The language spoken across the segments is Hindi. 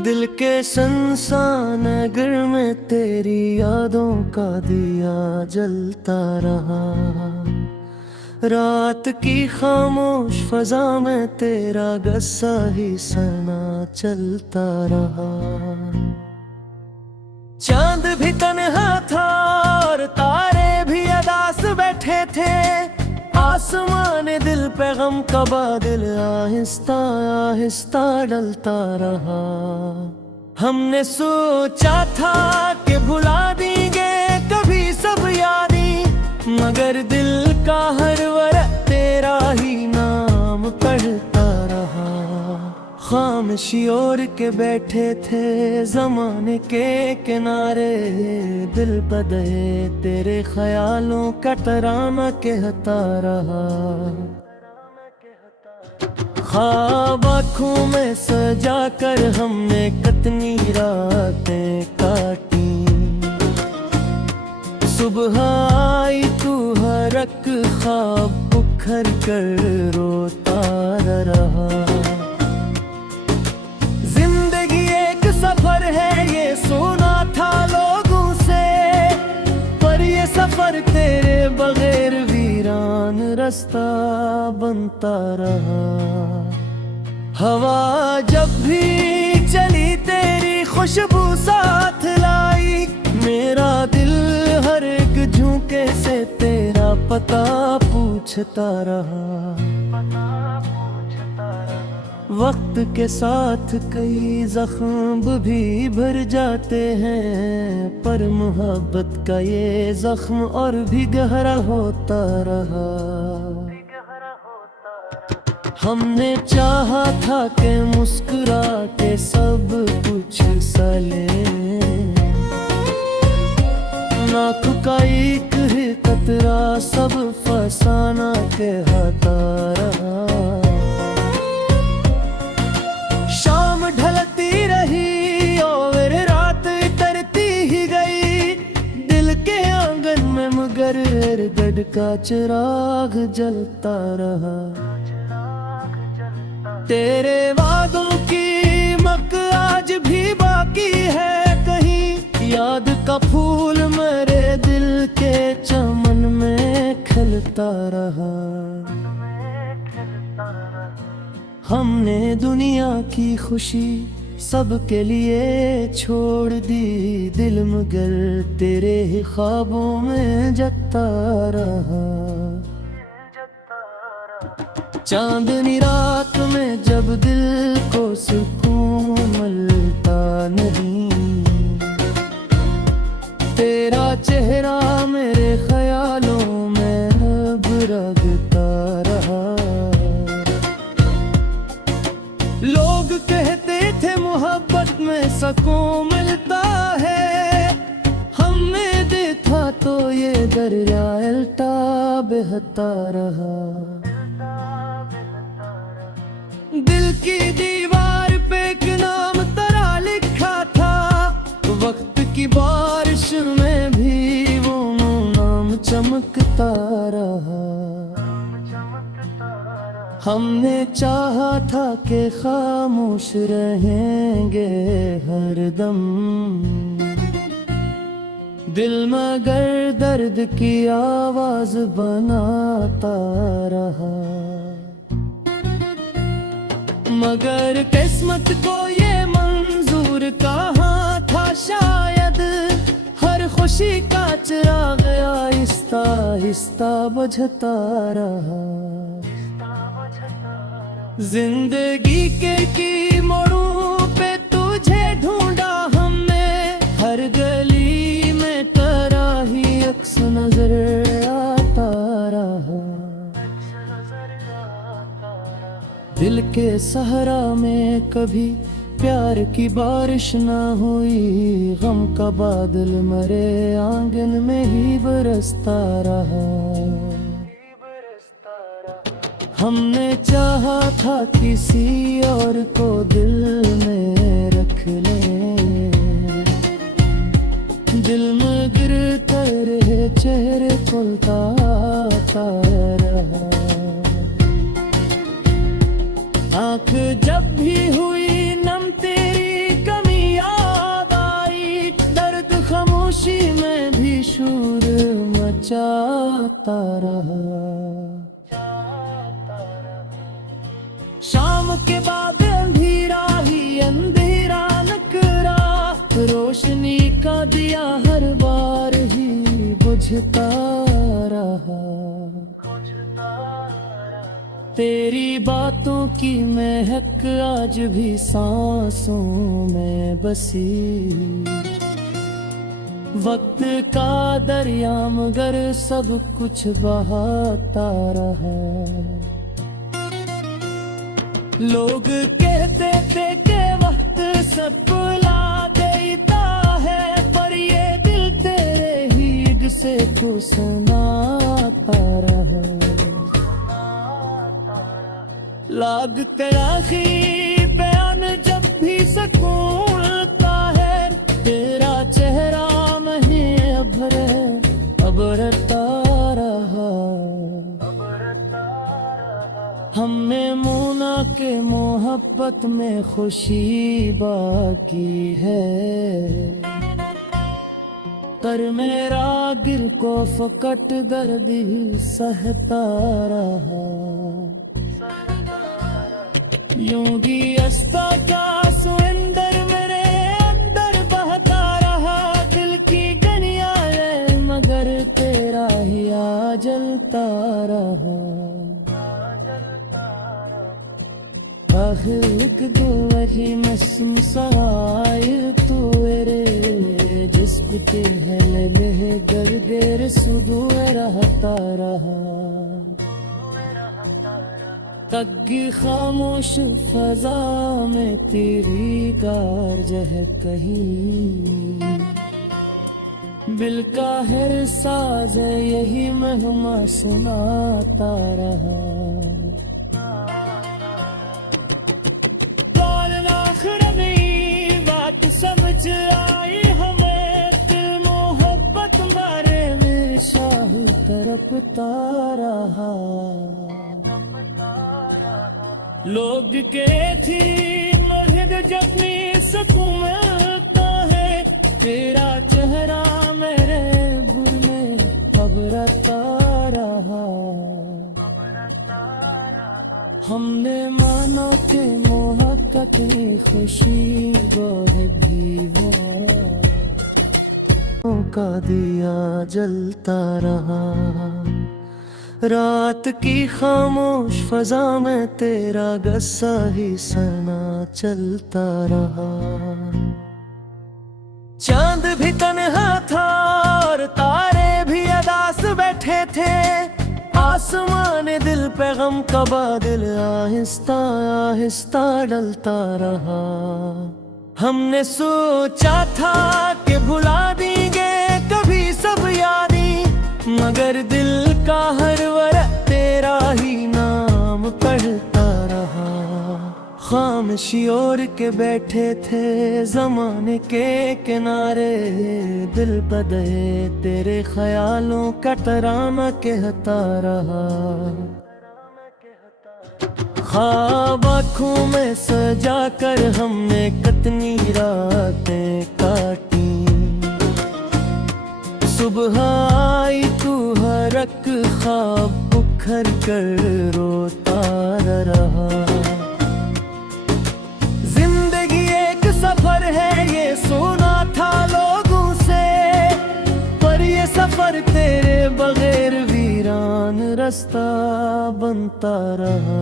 दिल के सुनसान नगर में तेरी यादों का दिया जलता रहा। रात की खामोश फजा में तेरा गस्सा ही सना चलता रहा। चांद भी तन्हा था और तारे भी अदास बैठे थे। आसमान दिल पे गम का बादल आहिस्ता आहिस्ता डलता रहा। हमने सोचा था कि भुला देंगे कभी सब यादें, मगर दिल का हर वर्क तेरा ही नाम पढ़ता रहा। खामोशी ओढ़ के बैठे थे जमाने के किनारे, दिल बदले तेरे ख्यालों का तराना कहता रहा। ख्वाब आँखों में सजा कर हमने कितनी रातें काटी। सुबह आई तू हर एक ख्वाब बुखर कर रोता रहा। जिंदगी एक सफर है ये सुना था लोगों से, पर ये सफर तेरे बगैर वीरान रास्ता बनता रहा। हवा जब भी चली तेरी खुशबू साथ लाई, मेरा दिल हर एक झोंके से तेरा पता पूछता रहा। वक्त के साथ कई जख्म भी भर जाते हैं, पर मोहब्बत का ये जख्म और भी गहरा होता रहा। हमने चाहा था कि मुस्कुरा के सब कुछ सले, नाखुं का एक ही कतरा सब फसाना के हाथा रहा। शाम ढलती रही और रात तरती ही गई, दिल के आंगन में मगर गढ़ का चिराग जलता रहा। तेरे वादों की मक आज भी बाकी है कहीं, याद का फूल मेरे दिल के चमन में खिलता रहा। हमने दुनिया की खुशी सबके लिए छोड़ दी, दिल मगर तेरे ही ख्वाबों में जगता रहा। चांदनी रात में जब दिल को सुकून मिलता नहीं, तेरा चेहरा मेरे ख्यालों में अब रगता रहा। लोग कहते थे मोहब्बत में सुकून मिलता है, हमने देखा तो ये दरिया उल्टा बहता रहा। दिल की दीवार पे एक नाम तेरा लिखा था, वक्त की बारिश में भी वो नाम चमकता रहा। हमने चाहा था कि खामोश रहेंगे हरदम, दिल मगर दर्द की आवाज बनाता रहा। मगर किस्मत को ये मंजूर कहाँ था शायद, हर खुशी का चिराग आहिस्ता आहिस्ता बुझता रहा। जिंदगी के मोड़ों पे तुझे ढूंढा हमने, हर गली में तेरा ही अक्स नजर आता रहा। दिल के सहरा में कभी प्यार की बारिश ना हुई, गम का बादल मरे आंगन में ही बरसता रहा। हमने चाहा था किसी और को दिल में रख ले, दिल में गिरते रहे चेहरे खुलता रहा। आँख जब भी हुई नम तेरी खामोशी में भी शोर मचाता रहा। शाम के बाद अंधेरा ही अंधेरा नकरा, रोशनी का दिया हर बार ही बुझता रहा। तेरी बातों की महक आज भी सांसों में बसी। वक्त का दरिया मगर सब कुछ बहाता रहा। लोग कहते थे कि वक्त सब भुला देता है, पर ये दिल तेरे ही से को सुनाता रहा। लाग कराखी बयान जब भी सकूनता है, तेरा चेहरा महीने अबरता रहा। हमें मोना के मोहब्बत में खुशी बाकी है, कर मेरा गिर को फकट दर्द ही सहता रहा। यूंगी अस्ता का सुंदर मेरे अंदर बहता रहा। दिल की गनिया है मगर तेरा हिया जलता रहा। आखिर एक दो वही मसमसाए तो मेरे जिस्म के है गर्देर सुदू रहता रहा। तग्गी खामोश फजा में तेरी गारज है कहीं, बिल का हर साज यही महमा सुनाता रहा। बात समझ आई हमें, दिल मोहब्बत मारे में शाह तरपता रहा। लोग के थी मस्जिद जख्मी सुकून मिलता है, तेरा चेहरा मेरे दिल में अबरता रहा। हमने माना के मोहब्बत की खुशी वह भी का दिया जलता रहा। रात की खामोश फजा में तेरा गस्सा ही सना चलता रहा। चांद भी तन्हा था और तारे भी अदास बैठे थे, आसमान दिल पे गम का बादल आहिस्ता आहिस्ता डलता रहा। हमने सोचा था कि भुला देंगे कभी सब यादें, मगर दिल का हर वर्क तेरा ही नाम पढ़ता रहा। खामोशी ओढ़ के बैठे थे जमाने के किनारे, दिल बदले तेरे ख्यालों का तराना कहता रहा। ख्वाब आँखों में सजा कर हमने कितनी रातें काटी, सुबह आई तू हर एक ख्वाब उखड़ कर रोता रहा। जिंदगी एक सफर है ये सुना था लोगों से, पर ये सफर तेरे बगैर वीरान रास्ता बनता रहा।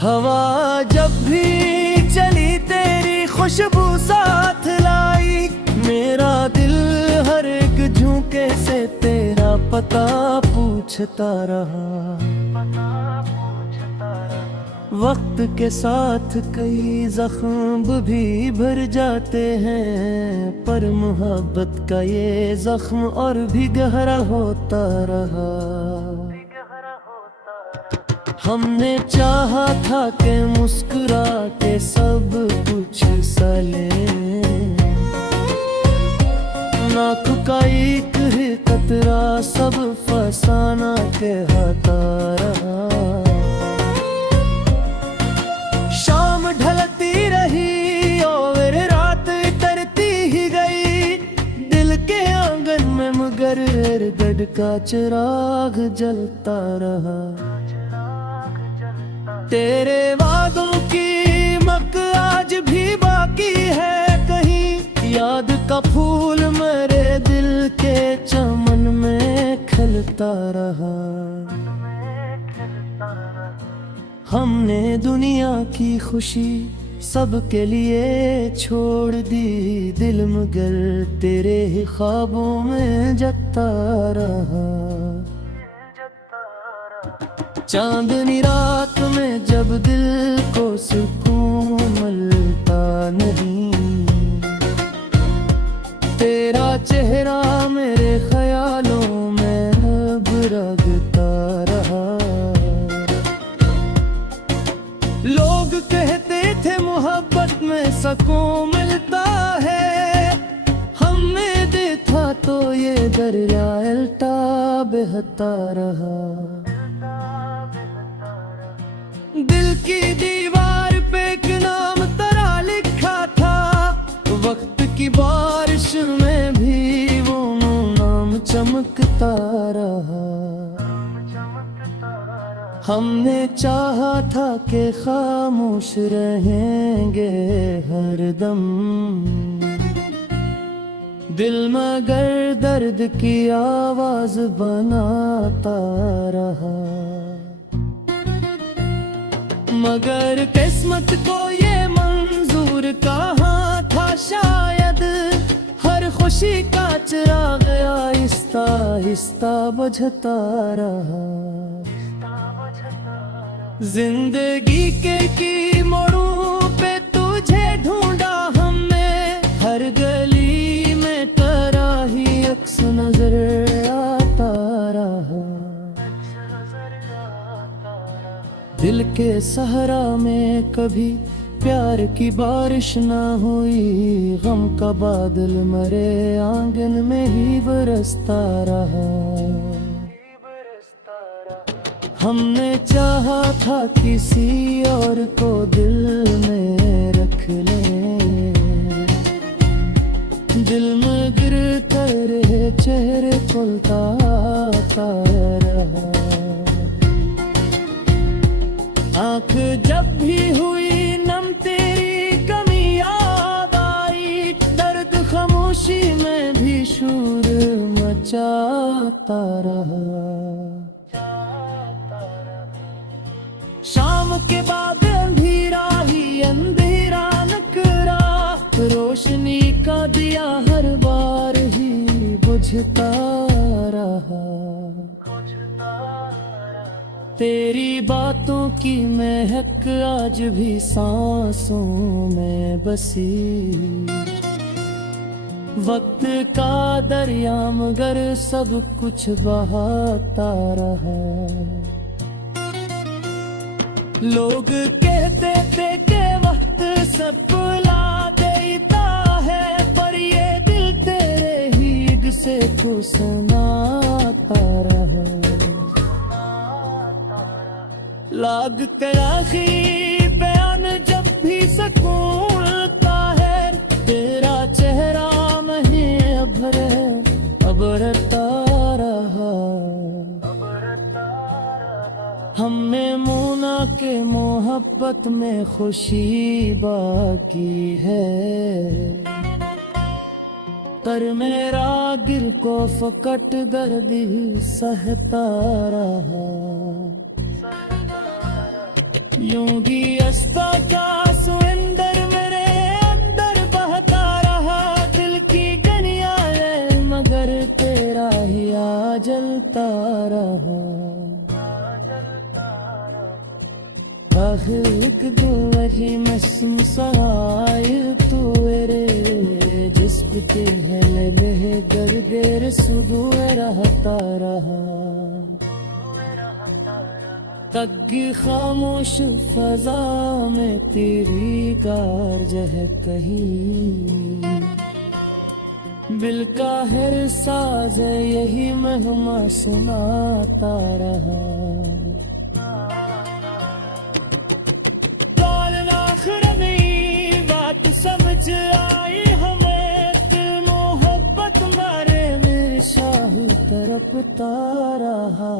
हवा जब भी चली तेरी खुशबू साथ लाई, मेरा दिल हर एक झोंके से तेरा पता पूछता रहा। वक्त के साथ कई जख्म भी भर जाते हैं, पर मोहब्बत का ये जख्म और भी गहरा होता रहा। हमने चाहा था कि मुस्कुरा के सब कुछ सले, नाक का एक ही कतरा सब फसाना के हाथा रहा। शाम ढलती रही और रात तरती ही गई, दिल मगर इर्द का चिराग जलता रहा। तेरे वादों की महक आज भी बाकी है कहीं, याद का फूल मेरे दिल के चमन में खिलता रहा। हमने दुनिया की खुशी सबके लिए छोड़ दी, दिल मगर तेरे ही ख्वाबों में जगता रहा। चांदनी रात में जब दिल को सुकून मिलता नहीं, तेरा चेहरा मेरे ख्यालों में अब रगता रहा। लोग कहते थे मोहब्बत में सुकून मिलता है, हमने देखा तो ये दरिया उल्टा बहता रहा। दिल की दीवार पे एक नाम तेरा लिखा था, वक्त की बारिश में भी वो नाम चमकता रहा। हमने चाहा था कि खामोश रहेंगे हरदम, दिल मगर दर्द की आवाज बनाता रहा। मगर किस्मत को ये मंजूर कहाँ था शायद, हर खुशी का चिराग आहिस्ता आहिस्ता बुझता रहा। जिंदगी के की मोड़ों पे तुझे ढूंढा हमने, हर गली में तेरा ही अक्स नजर आता रहा। दिल के सहरा में कभी प्यार की बारिश ना हुई, गम का बादल मरे आंगन में ही बरसता रहा। हमने चाहा था किसी और को दिल में रख ले, दिल में गिरते रहे चेहरे खुलता रहा। आँख जब भी हुई नम तेरी कमी याद आई, दर्द खामोशी में भी शोर मचाता रहा। शाम के बाद अंधेरा ही अंधेरा नकरा, रोशनी का दिया हर बार ही बुझता रहा। तेरी बातों की महक आज भी सांसों में बसी, वक्त का दरिया मगर सब कुछ बहाता रहा। लोग कहते थे कि वक्त सब भुला देता है, पर ये दिल तेरे ही से को सुनाता रहा। लाग कर आखिरी बयान जब भी सकूनता है, तेरा चेहरा में अबरता रहा। हमें मोना के मोहब्बत में खुशी बाकी है, पर मेरा गिर को फकट दर्द ही सहता रहा। यूंगी अश्बा का सुंदर मेरे अंदर बहता रहा। दिल की गनिया है मगर तेरा हिया जलता रहा। आखिर एक दो वही मसमसाए तो मेरे जिस्म के है गर्देर सुदूर रहता रहा। तग्गी खामोश फजा में तेरी गार्ज है कहीं, बिल का हर साज यही महमा सुनाता रहा। बात समझ आई हमें, दिल मोहब्बत मारे में तड़पता रहा।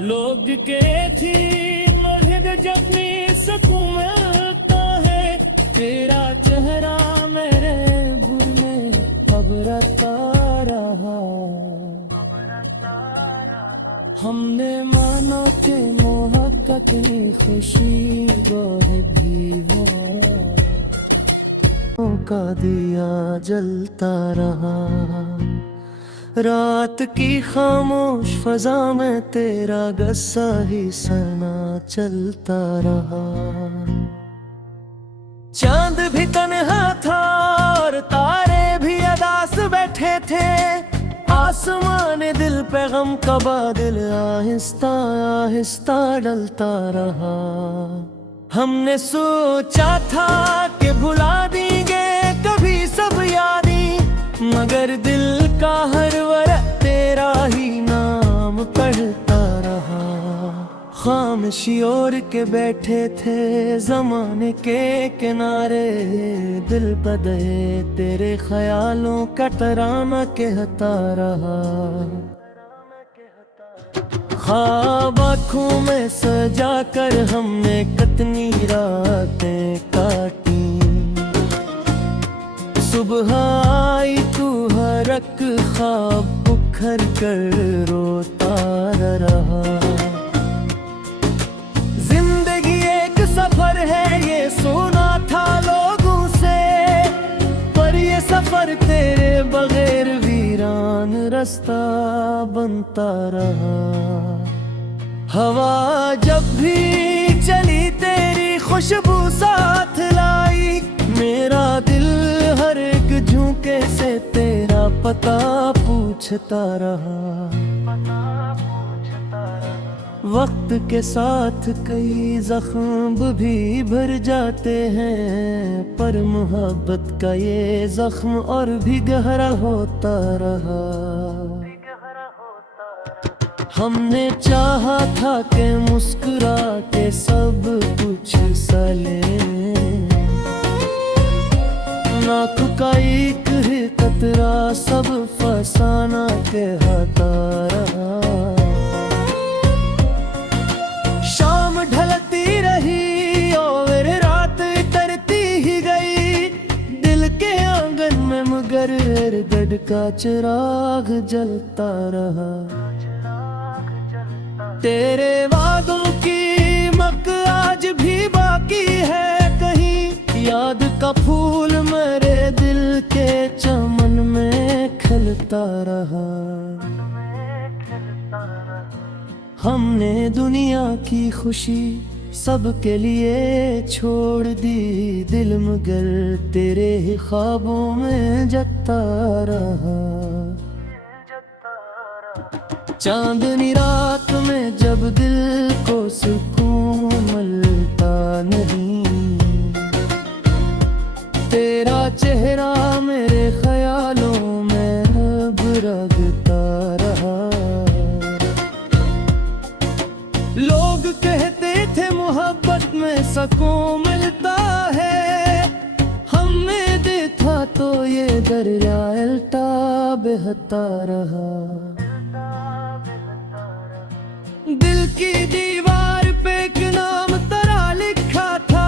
लोग के थी मर्द जख्मी सुकून मिलता है, तेरा चेहरा मेरे बुल में खबरता रहा। हमने माना कि मोहब्बत की खुशी वो है दीवारों का दिया जलता रहा। रात की खामोश फजा में तेरा गस्सा ही सना चलता रहा। चांद भी तन्हा था और तारे भी अदास बैठे थे, आसमान दिल पे गम का बादल आहिस्ता आहिस्ता डलता रहा। हमने सोचा था कि भुला देंगे कभी सब यादें, मगर दिल का हर वर्क तेरा ही नाम पढ़ता रहा। खामोशी ओढ़ के बैठे थे जमाने के किनारे, दिल बदले तेरे ख्यालों का तराना कहता रहा। ख्वाब आँखों में सजा कर हमने कितनी रातें काटी, सुबह आई तू हर एक ख्वाब बुखर कर रोता रहा। जिंदगी एक सफर है ये सुना था लोगों से, पर ये सफर तेरे बगैर वीरान रास्ता बनता रहा। हवा जब भी चली तेरी खुशबू साथ लाई, मेरा दिल हर एक झोंके से तेरा पता पूछता रहा। वक्त के साथ कई जख्म भी भर जाते हैं, पर मोहब्बत का ये जख्म और भी गहरा होता रहा। हमने चाहा था कि मुस्कुरा के सब कुछ सले, नाक का एक ही कतरा सब फसाना के हता रहा। शाम ढलती रही और रात तरती ही गई, दिल के आंगन में मगर दर्द का चिराग जलता रहा। तेरे वादों की मक आज भी बाकी है कहीं, याद का फूल मेरे दिल के चमन में खिलता रहा। हमने दुनिया की खुशी सबके लिए छोड़ दी, दिल मगर तेरे ही ख्वाबों में जगता रहा। चांदनी रात में जब दिल को सुकून मिलता नहीं, तेरा चेहरा मेरे ख्यालों में अब रगता रहा। लोग कहते थे मोहब्बत में सुकून मिलता है, हमने देखा तो ये दरिया उल्टा बहता रहा। दिल की दीवार पे एक नाम तेरा लिखा था,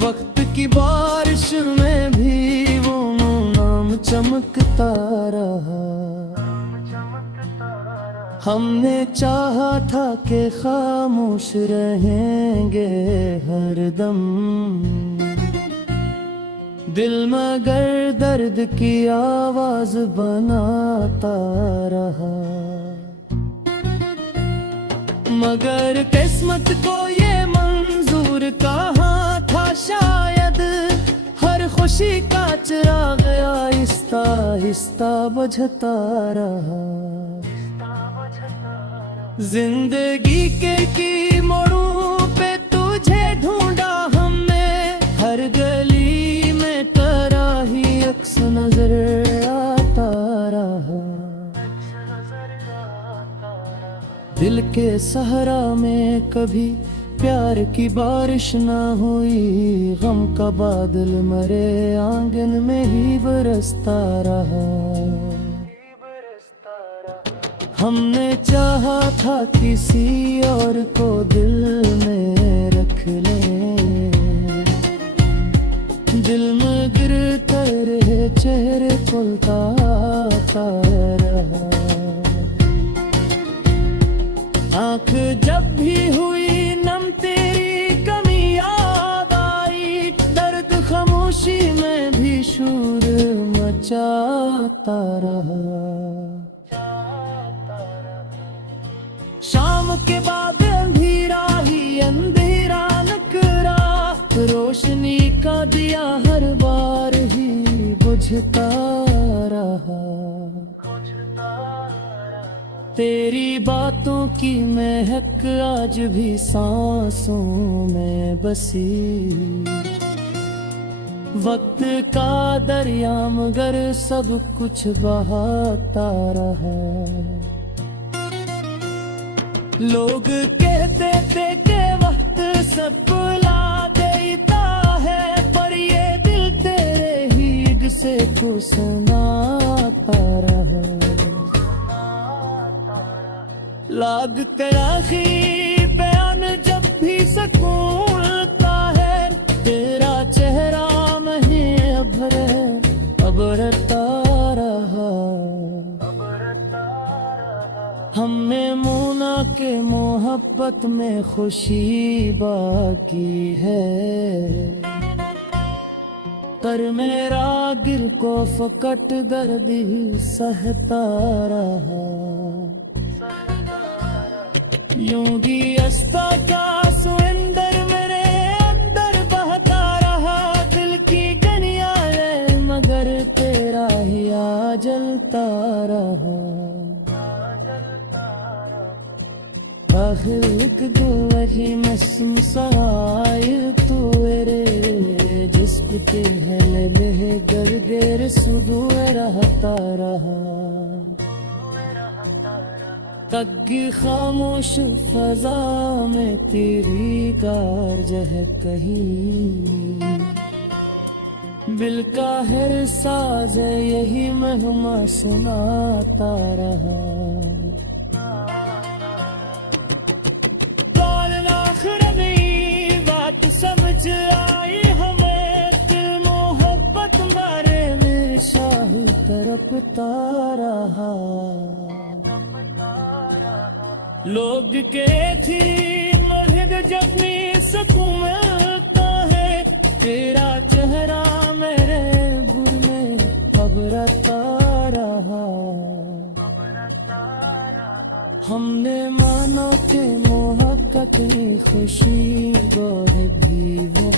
वक्त की बारिश में भी वो नाम चमकता रहा। हमने चाहा था कि खामोश रहेंगे हरदम, दिल मगर दर्द की आवाज बनाता रहा। मगर किस्मत को ये मंजूर कहाँ था शायद, हर खुशी का चिराग आहिस्ता आहिस्ता बुझता रहा। जिंदगी के मोड़ों पे तुझे ढूंढा हमने, हर गली में तेरा ही अक्स नजर आता रहा। दिल के सहरा में कभी प्यार की बारिश ना हुई, गम का बादल मरे आंगन में ही बरसता रहा। हमने चाहा था किसी और को दिल में रख ले, दिल में गिर तेरे चेहरे खुलता रहा। आँख जब भी हुई नम तेरी कमी याद आई, दर्द खामोशी में भी शोर मचाता रहा। शाम के बाद अंधेरा ही अंधेरा नकरा, रोशनी का दिया हर बार ही बुझता रहा। तेरी बातों की महक आज भी सांसों में बसी, वक्त का दरिया मगर सब कुछ बहाता रहा। लोग कहते थे कि वक्त सब भुला देता है, पर ये दिल तेरे ही से को सुनाता रहा। लाग कर आखिरी बयान जब भी सकूनता है, तेरा चेहरा में अबरता रहा। हमने मोना के मोहब्बत में खुशी बाकी है, कर मेरा गिर को फकट दर्द ही सहता रहा। यूं ही अश्ता का सुंदर मेरे अंदर बहता रहा, दिल की गनिया है मगर तेरा हिया जलता रहा। आखिर एक दो वही मसमसाए तो मेरे जिस्म के है गर्देर सुदू रहता रहा। तग्गी खामोश फजा में तेरी गारज है कहीं, बिल का हर साज यही महमा सुनाता रहा। बात समझ आई हमें, दिल मोहब्बत मारे में शाह तरपता रहा। लोग के थी मर्द जख्मी सकून मिलता है, तेरा चेहरा मेरे गुल में खबरता रहा। हमने माना कि मोहब्बत की खुशी वो है भी वो